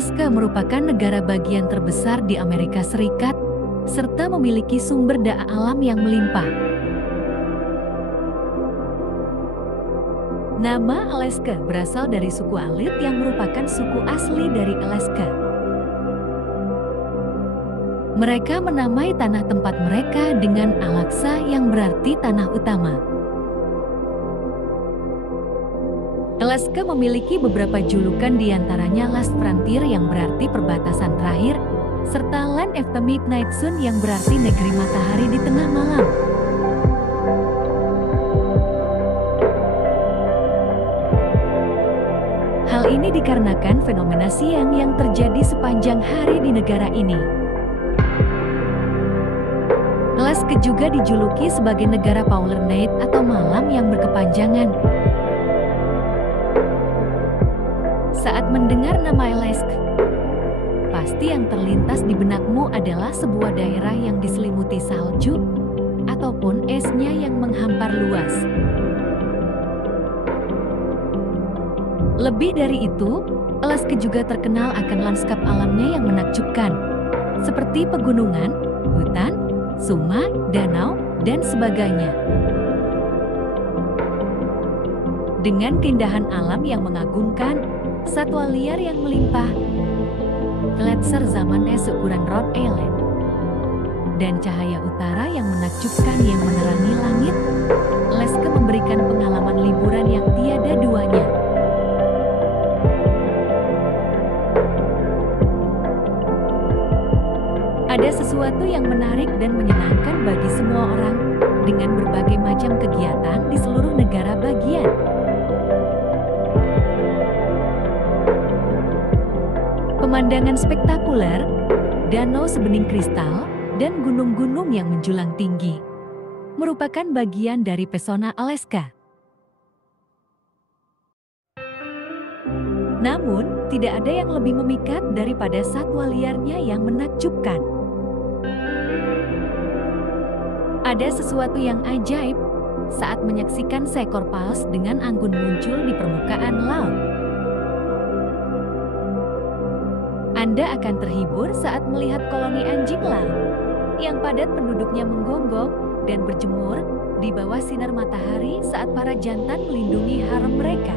Alaska merupakan negara bagian terbesar di Amerika Serikat, serta memiliki sumber daya alam yang melimpah. Nama Alaska berasal dari suku Aleut yang merupakan suku asli dari Alaska. Mereka menamai tanah tempat mereka dengan Alaksa yang berarti tanah utama. Alaska memiliki beberapa julukan, diantaranya Last Frontier yang berarti perbatasan terakhir, serta Land of the Midnight Sun yang berarti negeri matahari di tengah malam. Hal ini dikarenakan fenomena siang yang terjadi sepanjang hari di negara ini. Alaska juga dijuluki sebagai negara Polar Night atau malam yang berkepanjangan. Saat mendengar nama Alaska, pasti yang terlintas di benakmu adalah sebuah daerah yang diselimuti salju ataupun esnya yang menghampar luas. Lebih dari itu, Alaska juga terkenal akan lanskap alamnya yang menakjubkan, seperti pegunungan, hutan, sungai, danau, dan sebagainya. Dengan keindahan alam yang mengagumkan, satwa liar yang melimpah, gletser zaman es seukuran Rhode Island, dan cahaya utara yang menakjubkan yang menerangi langit, Alaska memberikan pengalaman liburan yang tiada duanya. Ada sesuatu yang menarik dan menyenangkan bagi semua orang dengan berbagai macam kegiatan di seluruh negara bagian. Pemandangan spektakuler, danau sebening kristal, dan gunung-gunung yang menjulang tinggi merupakan bagian dari pesona Alaska. Namun, tidak ada yang lebih memikat daripada satwa liarnya yang menakjubkan. Ada sesuatu yang ajaib saat menyaksikan seekor paus dengan anggun muncul di permukaan laut. Anda akan terhibur saat melihat koloni anjing laut yang padat penduduknya menggonggong dan berjemur di bawah sinar matahari saat para jantan melindungi harem mereka.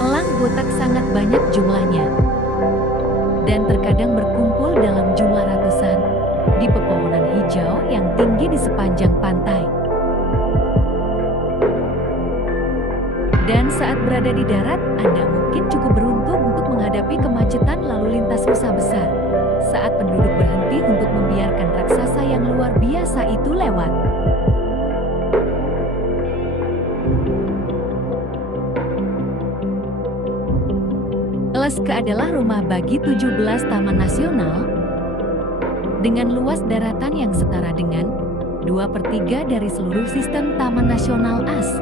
Elang botak sangat banyak jumlahnya dan terkadang berkumpul dalam jumlah ratusan di pepohonan hijau yang tinggi di sepanjang pantai. Dan saat berada di darat, Anda mungkin cukup beruntung untuk menghadapi kemacetan lalu lintas rusa besar saat penduduk berhenti untuk membiarkan raksasa yang luar biasa itu lewat. Alaska adalah rumah bagi 17 taman nasional dengan luas daratan yang setara dengan 2/3 dari seluruh sistem taman nasional AS.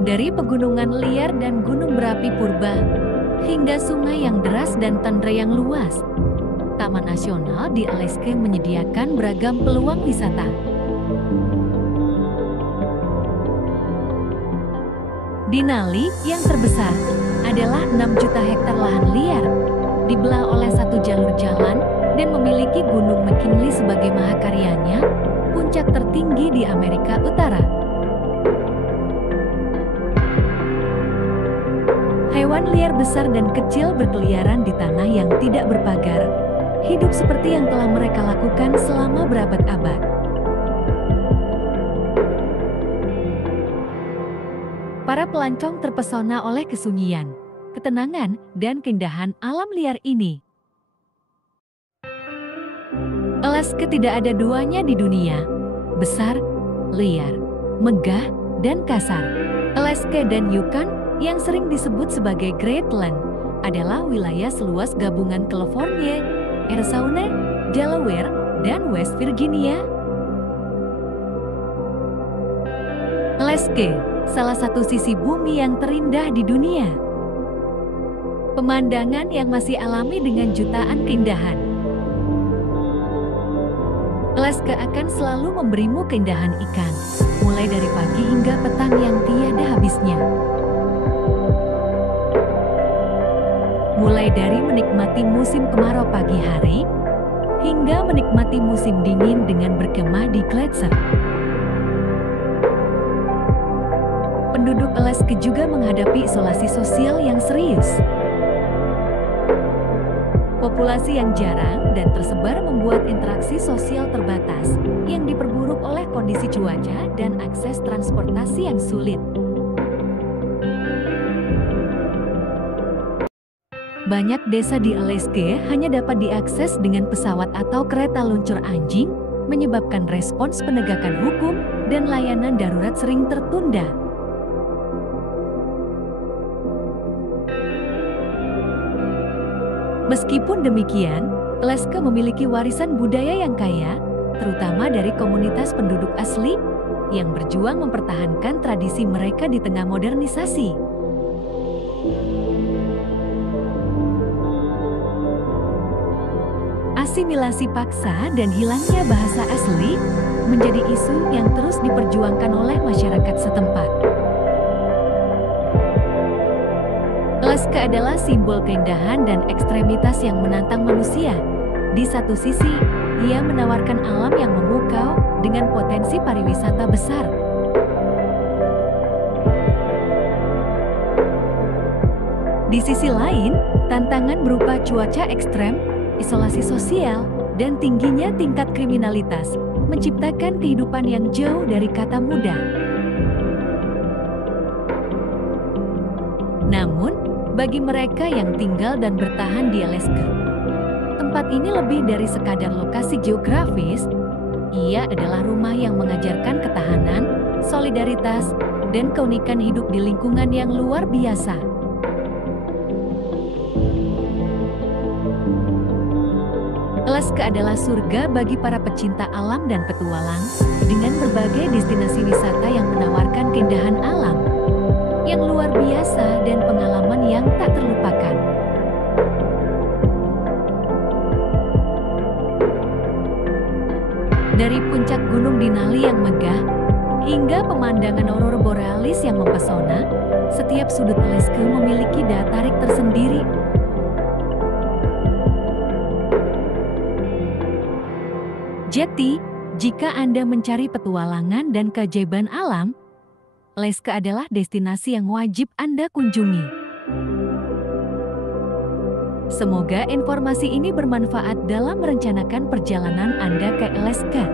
Dari pegunungan liar dan gunung berapi purba, hingga sungai yang deras dan tundra yang luas, Taman Nasional di Alaska menyediakan beragam peluang wisata. Denali yang terbesar adalah 6 juta hektar lahan liar, dibelah oleh satu jalur jalan dan memiliki Gunung McKinley sebagai mahakaryanya, puncak tertinggi di Amerika Utara. Hewan liar besar dan kecil berkeliaran di tanah yang tidak berpagar, hidup seperti yang telah mereka lakukan selama berabad-abad. Para pelancong terpesona oleh kesunyian, ketenangan, dan keindahan alam liar ini. Alaska tidak ada duanya di dunia, besar, liar, megah, dan kasar. Alaska dan Yukon yang sering disebut sebagai Great Land adalah wilayah seluas gabungan California, Arizona, Delaware, dan West Virginia. Alaska, salah satu sisi bumi yang terindah di dunia. Pemandangan yang masih alami dengan jutaan keindahan. Alaska akan selalu memberimu keindahan ikan, mulai dari pagi hingga petang yang tiada habisnya. Mulai dari menikmati musim kemarau pagi hari, hingga menikmati musim dingin dengan berkemah di gletser. Penduduk Alaska juga menghadapi isolasi sosial yang serius. Populasi yang jarang dan tersebar membuat interaksi sosial terbatas, yang diperburuk oleh kondisi cuaca dan akses transportasi yang sulit. Banyak desa di Alaska hanya dapat diakses dengan pesawat atau kereta luncur anjing, menyebabkan respons penegakan hukum dan layanan darurat sering tertunda. Meskipun demikian, Alaska memiliki warisan budaya yang kaya, terutama dari komunitas penduduk asli yang berjuang mempertahankan tradisi mereka di tengah modernisasi. Asimilasi paksa dan hilangnya bahasa asli menjadi isu yang terus diperjuangkan oleh masyarakat setempat. Alaska adalah simbol keindahan dan ekstremitas yang menantang manusia. Di satu sisi, ia menawarkan alam yang memukau dengan potensi pariwisata besar. Di sisi lain, tantangan berupa cuaca ekstrem, isolasi sosial, dan tingginya tingkat kriminalitas menciptakan kehidupan yang jauh dari kata mudah. Namun, bagi mereka yang tinggal dan bertahan di Alaska, tempat ini lebih dari sekadar lokasi geografis. Ia adalah rumah yang mengajarkan ketahanan, solidaritas, dan keunikan hidup di lingkungan yang luar biasa. Alaska adalah surga bagi para pecinta alam dan petualang, dengan berbagai destinasi wisata yang menawarkan keindahan alam yang luar biasa dan pengalaman yang tak terlupakan. Dari puncak Gunung Denali yang megah, hingga pemandangan aurora borealis yang mempesona, setiap sudut Alaska memiliki daya tarik tersendiri. Jadi, jika Anda mencari petualangan dan keajaiban alam, Alaska adalah destinasi yang wajib Anda kunjungi. Semoga informasi ini bermanfaat dalam merencanakan perjalanan Anda ke Alaska.